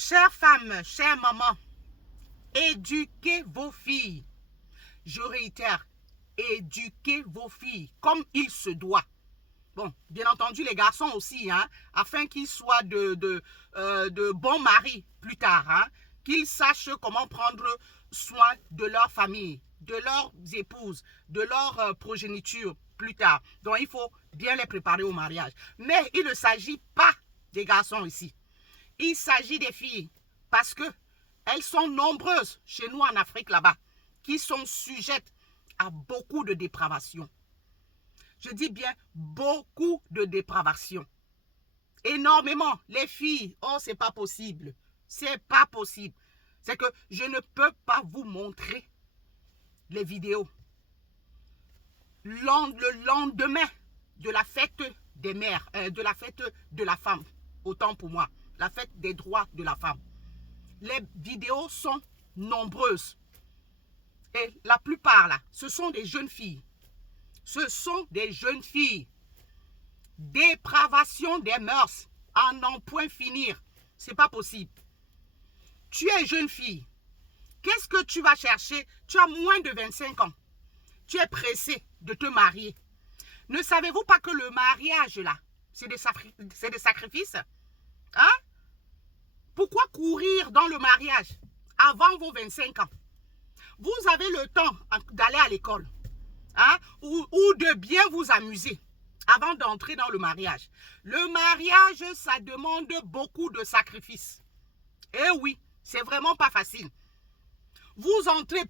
Chères femmes, chères mamans, éduquez vos filles. Je réitère, éduquez vos filles comme il se doit. Bon, bien entendu, les garçons aussi, hein, afin qu'ils soient de bons maris plus tard, hein, qu'ils sachent comment prendre soin de leur famille, de leurs épouses, de leur progéniture plus tard. Donc, il faut bien les préparer au mariage. Mais il ne s'agit pas des garçons ici. Il s'agit des filles parce que elles sont nombreuses chez nous en Afrique là-bas qui sont sujettes à beaucoup de dépravation. Je dis bien beaucoup de dépravation. Énormément. Les filles, oh, c'est pas possible. C'est pas possible. C'est que je ne peux pas vous montrer les vidéos. Le lendemain de la fête des mères, de la fête de la femme, autant pour moi, la fête des droits de la femme. Les vidéos sont nombreuses. Et la plupart là, ce sont des jeunes filles. Ce sont des jeunes filles. Dépravation des mœurs, à n'en point finir. C'est pas possible. Tu es jeune fille. Qu'est-ce que tu vas chercher? Tu as moins de 25 ans. Tu es pressé de te marier. Ne savez-vous pas que le mariage là, c'est des sacrifices? Hein? Pourquoi courir dans le mariage avant vos 25 ans? Vous avez le temps d'aller à l'école, hein? ou de bien vous amuser avant d'entrer dans le mariage. Le mariage, ça demande beaucoup de sacrifices. Eh oui, c'est vraiment pas facile. Vous entrez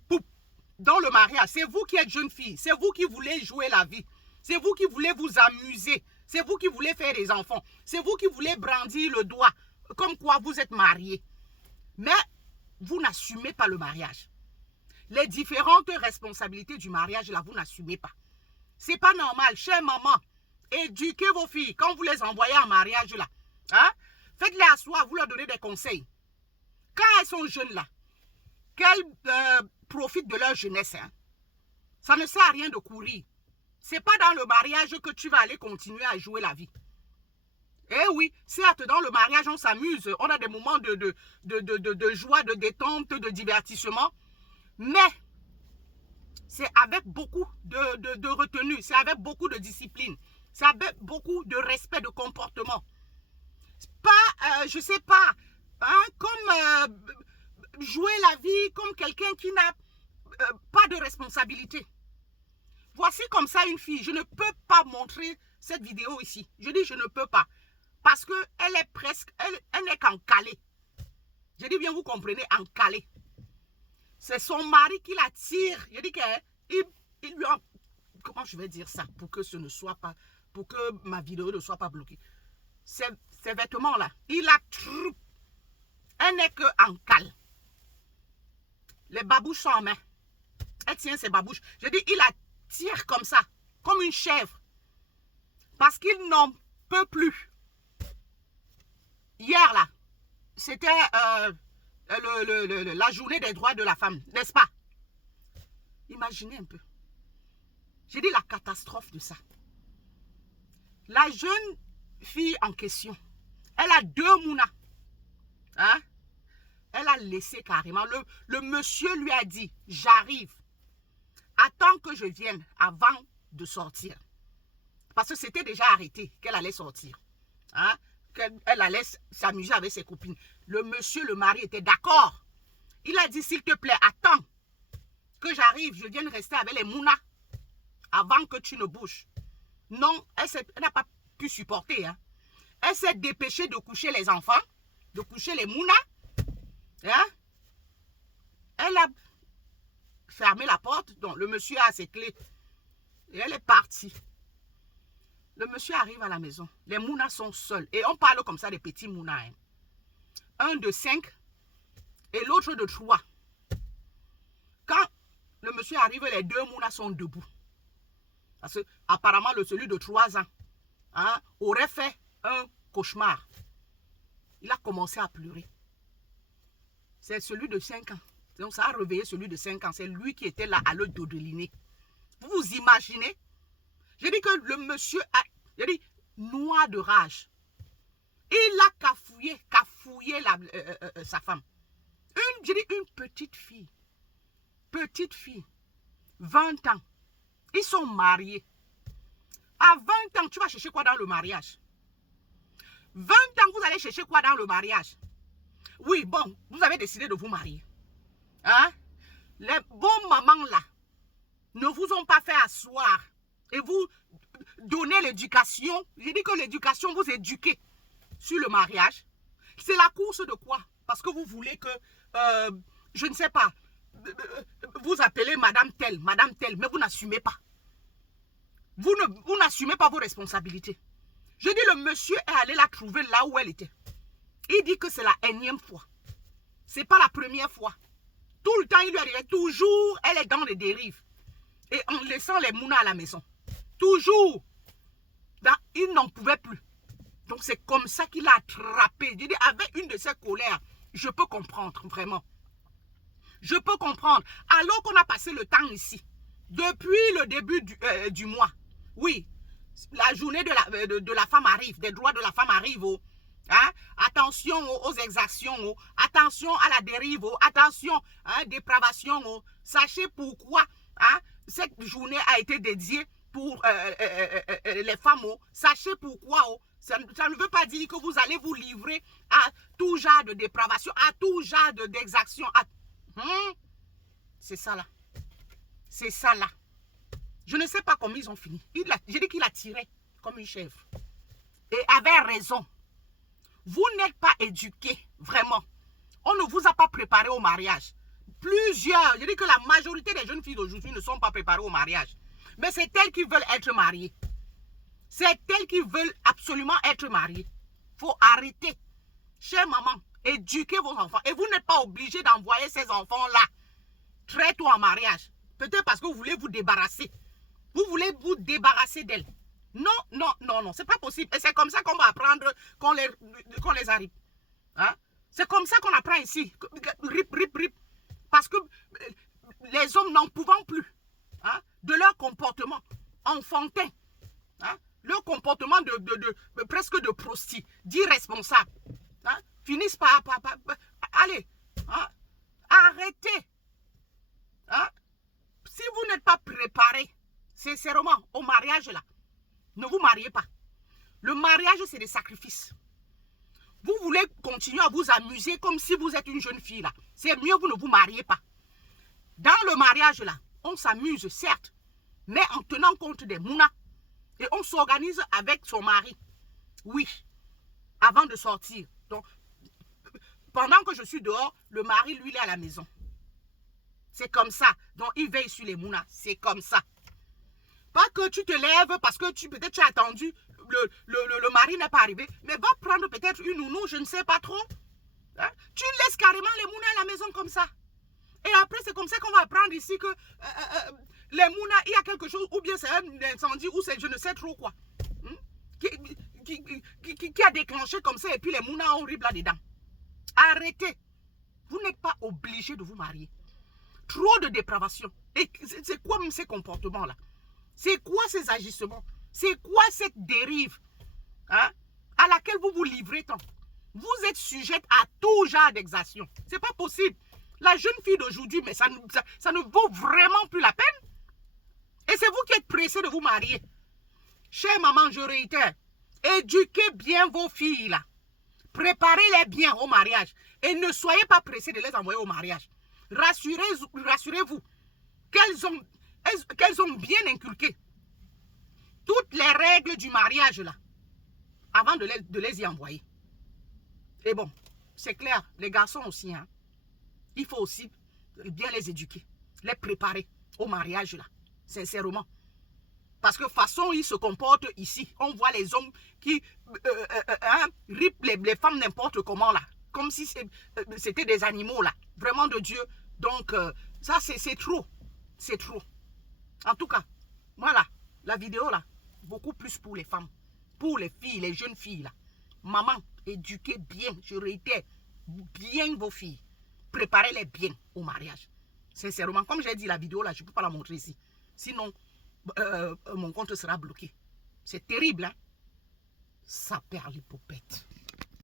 dans le mariage, c'est vous qui êtes jeune fille, c'est vous qui voulez jouer la vie, c'est vous qui voulez vous amuser, c'est vous qui voulez faire des enfants, c'est vous qui voulez brandir le doigt, comme quoi vous êtes marié. Mais vous n'assumez pas le mariage. Les différentes responsabilités du mariage, là, vous n'assumez pas. C'est pas normal, chère maman. Éduquez vos filles quand vous les envoyez en mariage, là. Hein? Faites-les asseoir, vous leur donnez des conseils. Quand elles sont jeunes, là, qu'elles profitent de leur jeunesse. Hein? Ça ne sert à rien de courir. C'est pas dans le mariage que tu vas aller continuer à jouer la vie. Eh oui, certes, dans le mariage, on s'amuse, on a des moments de joie, de détente, de divertissement, mais c'est avec beaucoup de retenue, c'est avec beaucoup de discipline, c'est avec beaucoup de respect, de comportement. Pas, je sais pas, hein, comme jouer la vie comme quelqu'un qui n'a pas de responsabilité. Voici comme ça une fille. Je ne peux pas montrer cette vidéo ici. Je dis je ne peux pas. Parce qu'elle est presque, elle n'est qu'en calé. Je dis bien, vous comprenez, en calé. C'est son mari qui la tire. Je dis qu'il lui a... Comment je vais dire ça pour que ce ne soit pas... Pour que ma vidéo ne soit pas bloquée. Ces vêtements-là, il la... Elle n'est qu'en cale. Les babouches sont en main. Elle tient ses babouches. Je dis, il la tire comme ça, comme une chèvre. Parce qu'il n'en peut plus. Hier, là, c'était la journée des droits de la femme, n'est-ce pas? Imaginez un peu. J'ai dit la catastrophe de ça. La jeune fille en question, elle a 2 mounas. Hein? Elle a laissé carrément. Le monsieur lui a dit, j'arrive. Attends que je vienne avant de sortir. Parce que c'était déjà arrêté qu'elle allait sortir. Hein? Elle allait s'amuser avec ses copines. Le monsieur, le mari, était d'accord. Il a dit, s'il te plaît, attends que j'arrive, je vienne rester avec les mounas avant que tu ne bouges. Non, elle n'a pas pu supporter. Hein. Elle s'est dépêchée de coucher les enfants, de coucher les mounas. Hein? Elle a fermé la porte, donc le monsieur a ses clés. Et elle est partie. Le monsieur arrive à la maison. Les mounas sont seuls. Et on parle comme ça des petits mounas. Hein. Un de 5 et l'autre de 3. Quand le monsieur arrive, les 2 mounas sont debout. Parce que apparemment, celui de 3 ans hein, aurait fait un cauchemar. Il a commencé à pleurer. C'est celui de 5 ans. Donc ça a réveillé celui de 5 ans. C'est lui qui était là à le dodeliner. Vous vous imaginez? J'ai dit que le monsieur a, j'ai dit, noir de rage. Il a cafouillé fouiller sa femme. Je dis une petite fille, 20 ans, ils sont mariés. À 20 ans, tu vas chercher quoi dans le mariage? 20 ans, vous allez chercher quoi dans le mariage? Oui, bon, vous avez décidé de vous marier. Hein? Les bons mamans là ne vous ont pas fait asseoir et vous donner l'éducation. Je dis que l'éducation, vous éduquez sur le mariage. C'est la course de quoi? Parce que vous voulez que, je ne sais pas, vous appelez madame telle, mais vous n'assumez pas. Vous n'assumez pas vos responsabilités. Je dis, le monsieur est allé la trouver là où elle était. Il dit que c'est la énième fois. Ce n'est pas la première fois. Tout le temps, il lui arrivait toujours, elle est dans les dérives. Et en laissant les mounas à la maison. Toujours. Il n'en pouvait plus. Donc c'est comme ça qu'il a attrapé. Je dis, avec une de ses colères, je peux comprendre, vraiment. Je peux comprendre. Alors qu'on a passé le temps ici, depuis le début du mois, oui, la journée de la femme arrive, des droits de la femme arrivent. Oh, hein? Attention aux exactions, oh, attention à la dérive, oh, attention à dépravation. Oh. Sachez pourquoi hein, cette journée a été dédiée pour les femmes. Oh. Sachez pourquoi. Oh. Ça ne veut pas dire que vous allez vous livrer à tout genre de dépravation, à tout genre d'exaction. C'est ça là. C'est ça là. Je ne sais pas comment ils ont fini. J'ai dit qu'il a tiré comme une chèvre. Et avait raison. Vous n'êtes pas éduqués, vraiment. On ne vous a pas préparé au mariage. Plusieurs, je dis que la majorité des jeunes filles d'aujourd'hui ne sont pas préparées au mariage. Mais c'est elles qui veulent être mariées. C'est elles qui veulent absolument être mariées. Il faut arrêter. Chère maman, éduquez vos enfants. Et vous n'êtes pas obligé d'envoyer ces enfants-là très tôt en mariage. Peut-être parce que vous voulez vous débarrasser. Vous voulez vous débarrasser d'elles. Non, non, non, non, c'est pas possible. Et c'est comme ça qu'on va apprendre qu'on les arrive. Hein? C'est comme ça qu'on apprend ici. Rip, rip, rip. Parce que les hommes n'en pouvant plus hein, de leur comportement enfantin, hein, leur comportement presque de prosti, d'irresponsable, hein, finissent par allez, hein, arrêtez. Hein? Si vous n'êtes pas préparé, sincèrement, au mariage là, ne vous mariez pas. Le mariage, c'est des sacrifices. Vous voulez continuer à vous amuser comme si vous êtes une jeune fille là. C'est mieux, vous ne vous mariez pas. Dans le mariage là, on s'amuse, certes, mais en tenant compte des mounas. Et on s'organise avec son mari. Oui, avant de sortir. Donc, pendant que je suis dehors, le mari, lui, il est à la maison. C'est comme ça. Donc, il veille sur les mounas. C'est comme ça. Pas que tu te lèves parce que peut-être tu as attendu, le mari n'est pas arrivé, mais va prendre peut-être une nounou, je ne sais pas trop. Hein? Tu laisses carrément les mounas à la maison comme ça. Et après, c'est comme ça qu'on va apprendre ici que les mounas, il y a quelque chose, ou bien c'est un incendie, ou c'est je ne sais trop quoi. Qui a déclenché comme ça, et puis les mounas ont horribles là-dedans. Arrêtez. Vous n'êtes pas obligé de vous marier. Trop de dépravation. Et c'est quoi même ces comportements-là? C'est quoi ces agissements? C'est quoi cette dérive hein, à laquelle vous vous livrez tant? Vous êtes sujette à tout genre d'exaction. C'est pas possible. La jeune fille d'aujourd'hui, mais ça ne vaut vraiment plus la peine. Et c'est vous qui êtes pressé de vous marier. Chère maman, je réitère, éduquez bien vos filles là. Préparez-les bien au mariage. Et ne soyez pas pressés de les envoyer au mariage. Rassurez-vous qu'elles ont bien inculqué toutes les règles du mariage là, avant de les y envoyer. Et bon, c'est clair, les garçons aussi, hein, il faut aussi bien les éduquer, les préparer au mariage là, sincèrement. Parce que façon ils se comportent ici, on voit les hommes qui ripent les femmes n'importe comment là, comme si c'était des animaux là, vraiment de Dieu. Donc ça c'est trop, c'est trop. En tout cas, voilà, la vidéo là, beaucoup plus pour les femmes, pour les filles, les jeunes filles là. Maman, éduquez bien, je réitère, bien vos filles. Préparez-les bien au mariage. Sincèrement, comme j'ai dit la vidéo là, je ne peux pas la montrer ici. Sinon, mon compte sera bloqué. C'est terrible, hein? Ça perd l'hypopète.